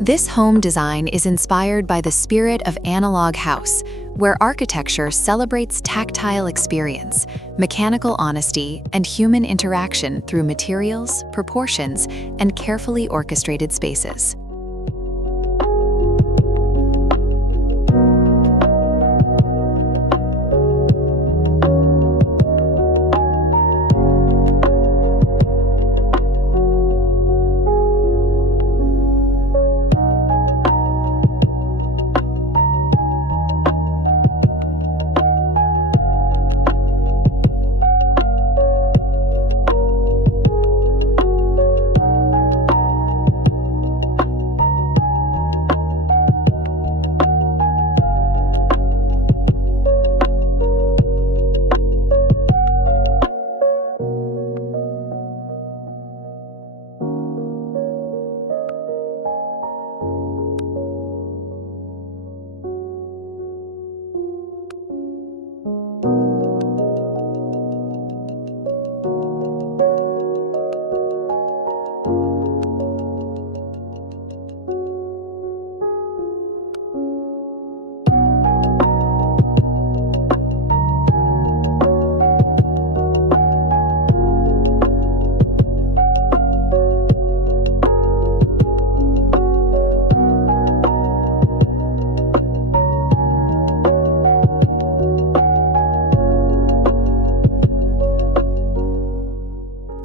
This home design is inspired by the spirit of analog house, where architecture celebrates tactile experience, mechanical honesty, and human interaction through materials, proportions, and carefully orchestrated spaces.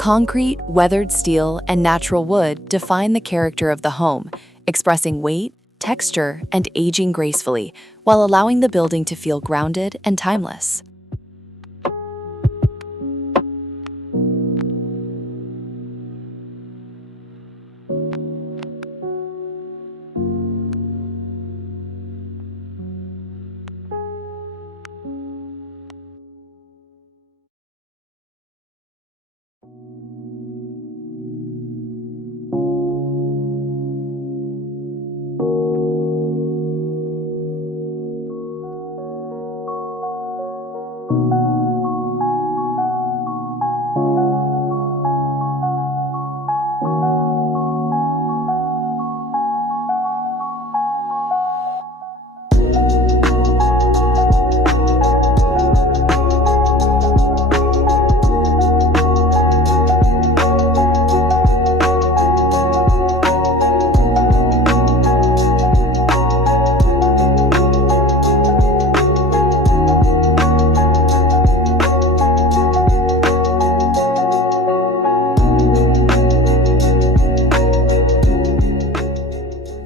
Concrete, weathered steel, and natural wood define the character of the home, expressing weight, texture, and aging gracefully, while allowing the building to feel grounded and timeless.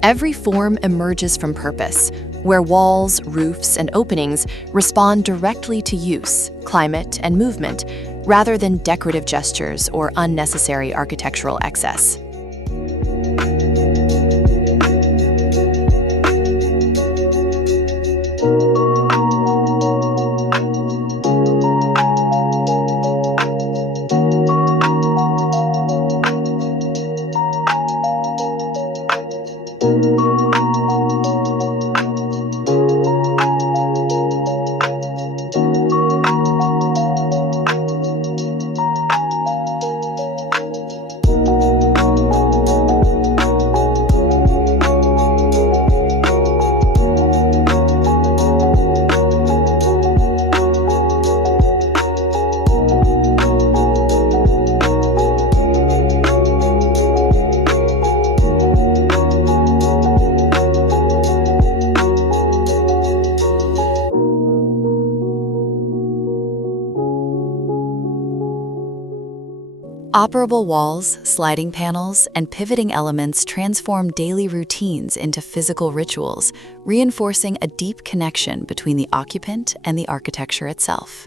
Every form emerges from purpose, where walls, roofs, and openings respond directly to use, climate, and movement, rather than decorative gestures or unnecessary architectural excess. Operable walls, sliding panels, and pivoting elements transform daily routines into physical rituals, reinforcing a deep connection between the occupant and the architecture itself.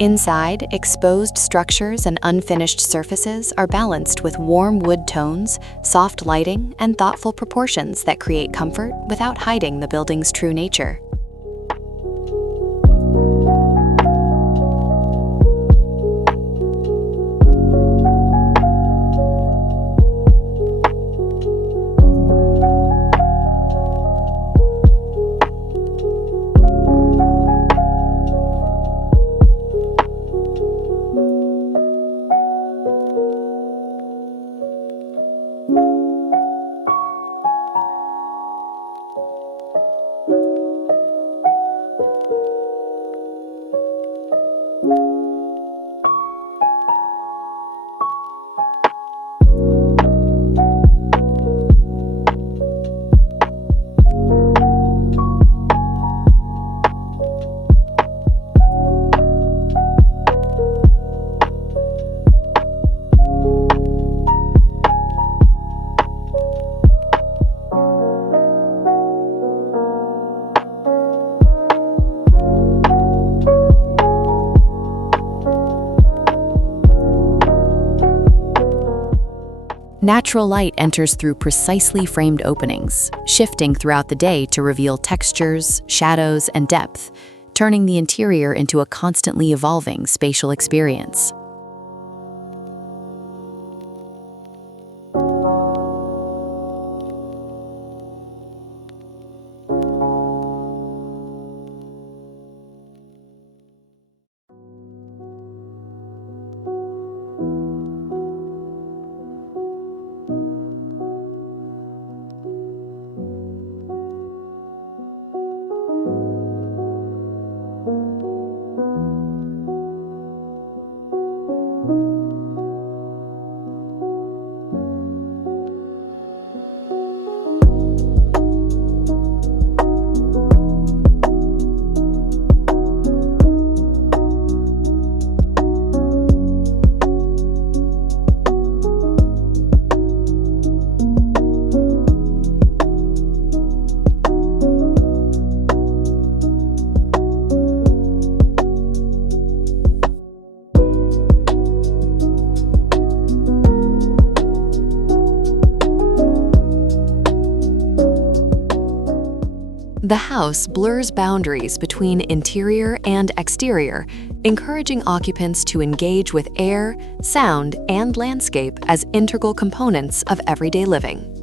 Inside, exposed structures and unfinished surfaces are balanced with warm wood tones, soft lighting, and thoughtful proportions that create comfort without hiding the building's true nature. Natural light enters through precisely framed openings, shifting throughout the day to reveal textures, shadows, and depth, turning the interior into a constantly evolving spatial experience. The house blurs boundaries between interior and exterior, encouraging occupants to engage with air, sound, and landscape as integral components of everyday living.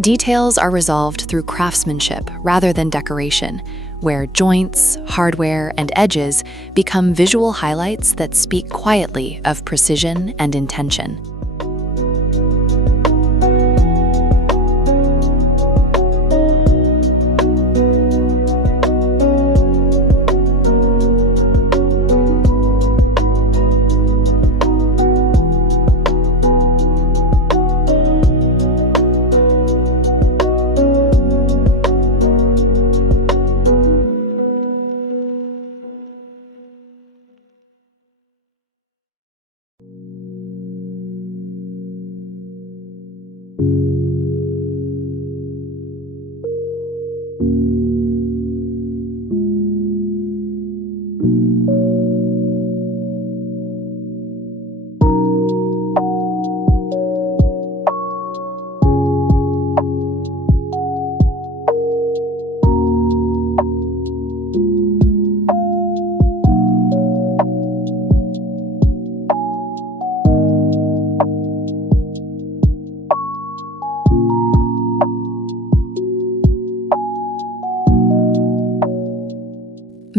Details are resolved through craftsmanship rather than decoration, where joints, hardware, and edges become visual highlights that speak quietly of precision and intention.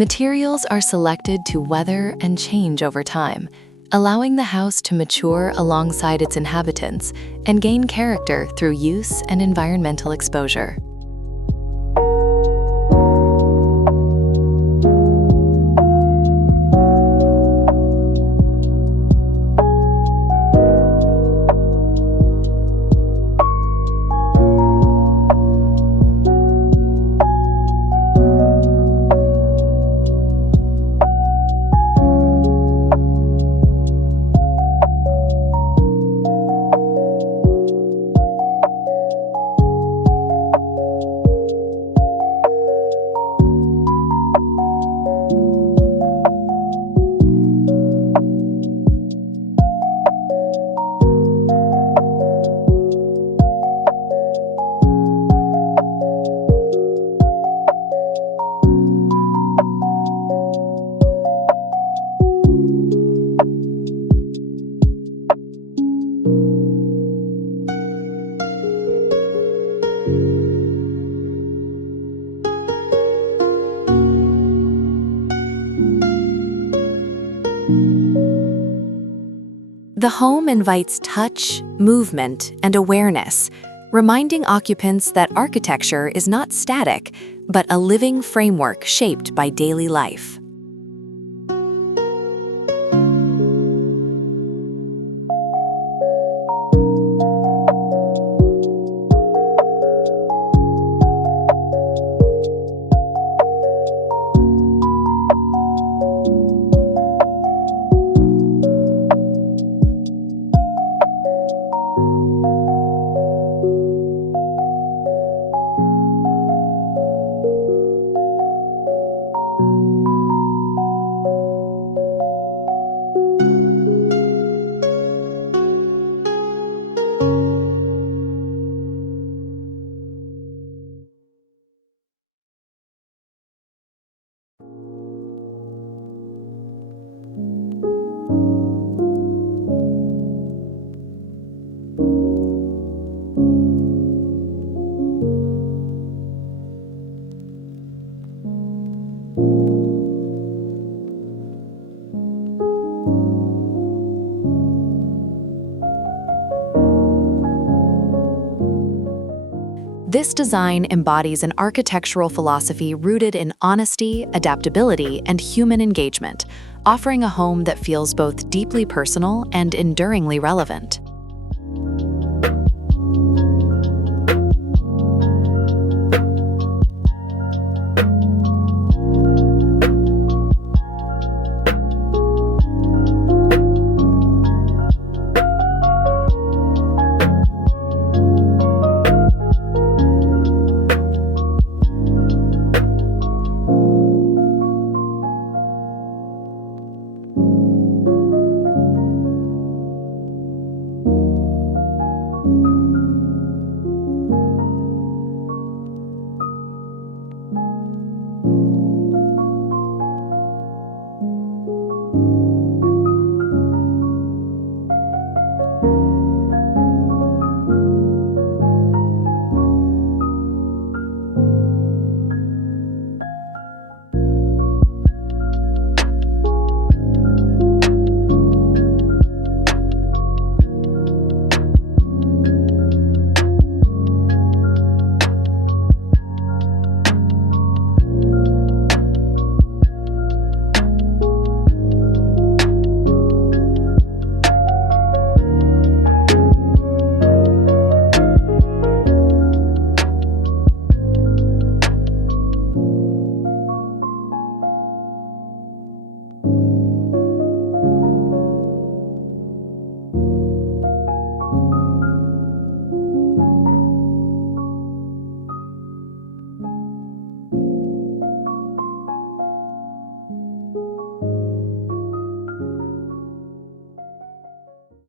Materials are selected to weather and change over time, allowing the house to mature alongside its inhabitants and gain character through use and environmental exposure. The home invites touch, movement, and awareness, reminding occupants that architecture is not static, but a living framework shaped by daily life. This design embodies an architectural philosophy rooted in honesty, adaptability, and human engagement, offering a home that feels both deeply personal and enduringly relevant.